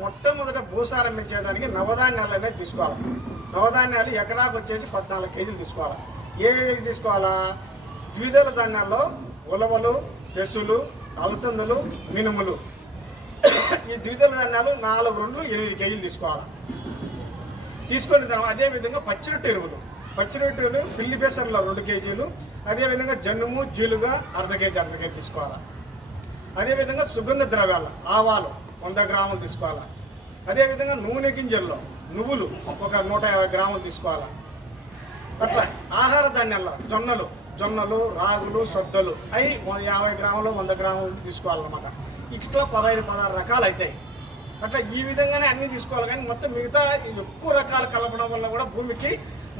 మొట్టమొదట భూసారం పెంచేదానికి నవధాన్యాలు అనేది తీసుకోవాలి. నవధాన్యాలు ఎకరాకు వచ్చేసి పద్నాలుగు కేజీలు తీసుకోవాలి. ఏవేవి తీసుకోవాలా? ద్విదళ ధాన్యాల్లో ఉలవలు పెసులు అలసందలు మినుములు. ఈ ద్విదళ ధాన్యాలు నాలుగు రెండు ఎనిమిది కేజీలు తీసుకోవాలి. తీసుకున్న తర్వాత అదేవిధంగా పచ్చిరొట్టు ఎరువులు. పచ్చిరొట్టు ఎరువులు పిల్లి బేసన్లో రెండు కేజీలు అదేవిధంగా జనుము జీలుగా అర్ధ కేజీ అర్ధ కేజీ తీసుకోవాలి. అదేవిధంగా సుగంధ ద్రవ్యాలు ఆవాలు. వంద గ్రాములు తీసుకోవాలి? అదేవిధంగా నూనె గింజల్లో నువ్వులు ఒక నూట యాభై గ్రాములు తీసుకోవాలా? అట్లా ఆహార ధాన్యాల్లో జొన్నలు జొన్నలు రాగులు సొద్దలు అవి యాభై గ్రాములు వంద గ్రాములు తీసుకోవాలన్నమాట. ఇట్లా పదహైదు పదహారు రకాలు అవుతాయి అట్లా ఈ విధంగానే అన్నీ తీసుకోవాలి కానీ మొత్తం మిగతా ఎక్కువ రకాలు కలపడం వల్ల కూడా భూమికి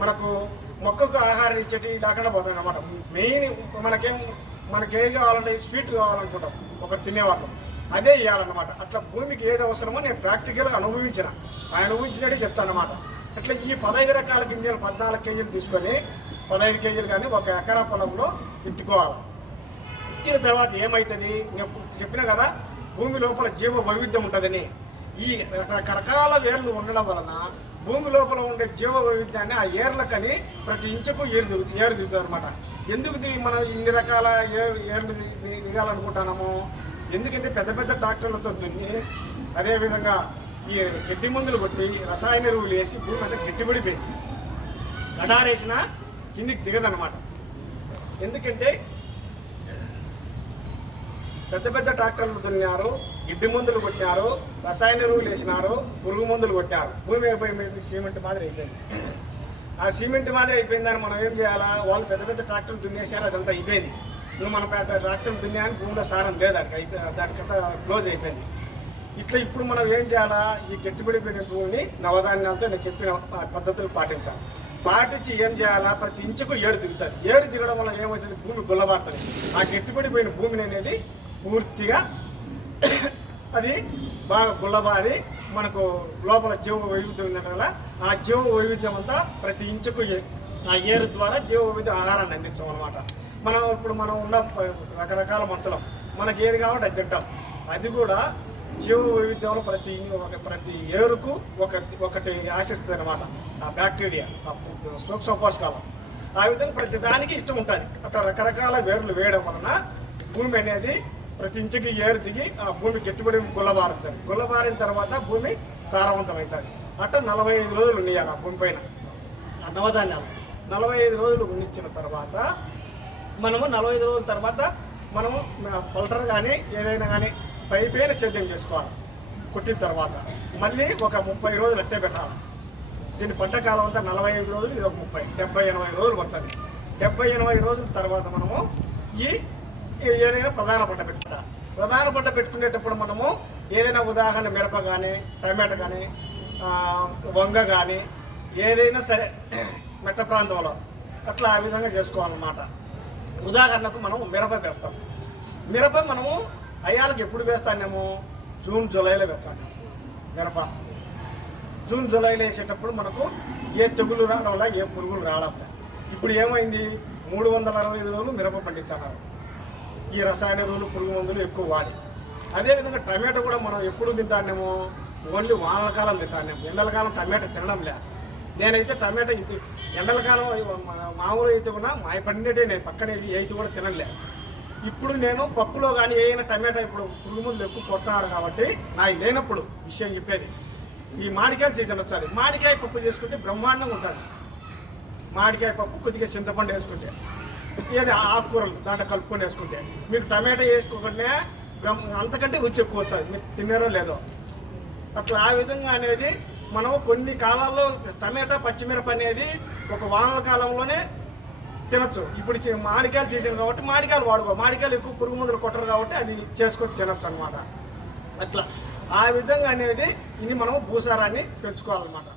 మనకు మొక్కకు ఆహారం ఇచ్చేటి లేకుండా పోతాయి అన్నమాట మెయిన్ మనకేం మనకి ఏది కావాలంటే స్వీట్ కావాలనుకుంటాం. ఒకటి తినేవాళ్ళం. అదే ఇవ్వాలన్నమాట అట్లా భూమికి ఏది అవసరమో నేను ప్రాక్టికల్గా అనుభవించిన. ఆయన అనుభవించినట్టే చెప్తాను అనమాట అట్లా ఈ పదహైదు రకాల గింజలు పద్నాలుగు కేజీలు తీసుకొని పదహైదు కేజీలు కానీ ఒక ఎకరా పొలంలో ఎత్తుకోవాలి. ఎత్తిన తర్వాత ఏమవుతుంది నేను చెప్పిన కదా భూమి లోపల జీవ వైవిధ్యం ఉంటుందని. ఈ రకరకాల వేర్లు ఉండడం వలన భూమి లోపల ఉండే జీవ వైవిధ్యాన్ని ఆ ఏర్లకని ప్రతి ఇంచుకు ఏరు ఏరు దిగుతుంది అనమాట ఎందుకు మనం ఇన్ని రకాల ఏర్లు దిగాలనుకుంటున్నాము? ఎందుకంటే పెద్ద పెద్ద ట్రాక్టర్లతో దున్ని అదేవిధంగా ఈ గడ్డి మందులు కొట్టి రసాయన ఎరువులు వేసి భూమి అంతా గట్టిపడిపోయింది గడారేసినా కిందికి దిగదనమాట ఎందుకంటే పెద్ద పెద్ద ట్రాక్టర్లు దున్నారు గిడ్డి మందులు కొట్టినారు రసాయన ఎరువులు వేసినారు పురుగు మందులు కొట్టారు. భూమి అయిపోయింది సిమెంట్ మాదిరి అయిపోయింది. ఆ సిమెంట్ మాదిరి అయిపోయిందని మనం ఏం చేయాలా? వాళ్ళు పెద్ద పెద్ద ట్రాక్టర్లు దున్నేసారు అదంతా అయిపోయింది. నువ్వు మన పెద్ద ట్రాక్టర్లు దున్నాయని భూమిలో సారం లేదు దానికి అయిపోయి క్లోజ్ అయిపోయింది. ఇట్లా ఇప్పుడు మనం ఏం చేయాలా? ఈ గట్టిపడిపోయిన భూమిని నవధాన్యాలతో నేను చెప్పిన పద్ధతులు పాటించాలి. పాటించి ఏం చేయాలా? ప్రతి ఇంచుకు ఏరు దిగుతుంది ఏరు దిగడం వల్ల ఏమవుతుంది? భూమి గుల్లబారుతుంది. ఆ గట్టిపడిపోయిన భూమిని అనేది పూర్తిగా అది బాగా గుల్లబారి మనకు లోపల జీవ వైవిధ్యం ఉండటం వల్ల ఆ జీవ వైవిధ్యం అంతా ప్రతి ఇంచుకు ఆ ఏరు ద్వారా జీవ వైవిధ్యం ఆహారాన్ని అందించాం అనమాట మనం ఇప్పుడు మనం ఉన్న రకరకాల మనుషులం. మనకి ఏది కావాలంటే అది తింటాం. అది కూడా జీవ వైవిధ్యంలో ప్రతి ఒక ప్రతి ఏరుకు ఒక ఒకటి ఆశిస్తుంది అనమాట ఆ బ్యాక్టీరియా ఆ సూక్ష్మ పోషకాలు ఆ విధంగా ప్రతి దానికి ఇష్టం ఉంటుంది. అట్లా రకరకాల వేర్లు వేయడం వలన భూమి అనేది ప్రతి ఇంచుకి ఏరు దిగి ఆ భూమి గట్టిబడి గుల్లబారుతుంది. గుల్లబారిన తర్వాత భూమి సారవంతమవుతుంది అట్లా నలభై ఐదు రోజులు ఉండియాలి ఆ భూమి పైన. ఆ నవధాన్యాలు. నలభై ఐదు రోజులు ఉండించిన తర్వాత మనము నలభై ఐదు రోజుల తర్వాత మనము పల్టర్ కానీ ఏదైనా కానీ పై పైన సేద్యం చేసుకోవాలి. కుట్టిన తర్వాత. మళ్ళీ ఒక ముప్పై రోజులు అట్టే పెట్టాలి. దీని పంట కాలం అంతా నలభై ఐదు రోజులు ఇది ఒక ముప్పై డెబ్బై ఎనభై రోజులు పడుతుంది. డెబ్బై ఎనభై రోజుల తర్వాత మనము ఈ ఏదైనా ప్రధాన పంట పెట్టుకుంటాం. ప్రధాన పంట పెట్టుకునేటప్పుడు మనము ఏదైనా ఉదాహరణ మిరప కానీ టమాటా కానీ వంగ కానీ ఏదైనా సరే మెట్ట ప్రాంతంలో అట్లా ఆ విధంగా చేసుకోవాలన్నమాట. ఉదాహరణకు మనం మిరప వేస్తాం. మిరప మనము అయ్యాలకు ఎప్పుడు వేస్తానేమో జూన్ జూలైలో వేస్తాం. మిరప. జూన్ జూలైలో వేసేటప్పుడు మనకు ఏ తెగులు రావడం వల్ల ఏ పురుగులు రావడం ఇప్పుడు ఏమైంది? మూడు వందల అరవై ఐదు రోజులు మిరప పండించారు ఈ రసాయన ఎరువులు పురుగు మందులు ఎక్కువ వాడి. అదేవిధంగా టమాటో కూడా మనం ఎప్పుడు తింటానేమో ఓన్లీ వానల కాలం తింటానేమో ఎండల కాలం టమాటో తినడం లేదు. నేనైతే టమాటా ఇది ఎండల కాలం మా- మామూలు అయితే కూడా మా పండినట్టే నేను పక్కన అయితే కూడా తినలే. ఇప్పుడు నేను పప్పులో కానీ ఏదైనా టమాటా ఇప్పుడు పురుగు ముందు ఎక్కువ కొడుతున్నారు కాబట్టి నా లేనప్పుడు విషయం చెప్పేది. ఈ మామిడికాయ సీజన్ వచ్చాలి మామిడికాయ పప్పు చేసుకుంటే బ్రహ్మాండంగా ఉంటుంది. మామిడికాయ పప్పు కొద్దిగా చింతపండు వేసుకుంటే ఏది ఆకుకూరలు దాంట్లో కలుపుకొని వేసుకుంటే మీకు టమాటా వేసుకోకుండా బ్రహ్మ అంతకంటే రుచి ఎక్కువ వస్తుంది. మీరు తిన్నారో లేదో. అట్లా ఆ విధంగా అనేది మనం కొన్ని కాలాల్లో టమాటా పచ్చిమిరప అనేది ఒక వానల కాలంలోనే తినచ్చు. ఇప్పుడు మామిడికాయలు సీజన్ కాబట్టి మామిడికాయలు వాడుకో మామిడికాయలు ఎక్కువ పురుగు మందులు కొట్టరు కాబట్టి అది చేసుకొని తినచ్చు అనమాట అట్లా. ఆ విధంగా అనేది ఇది మనం భూసారాన్ని పెంచుకోవాలన్నమాట.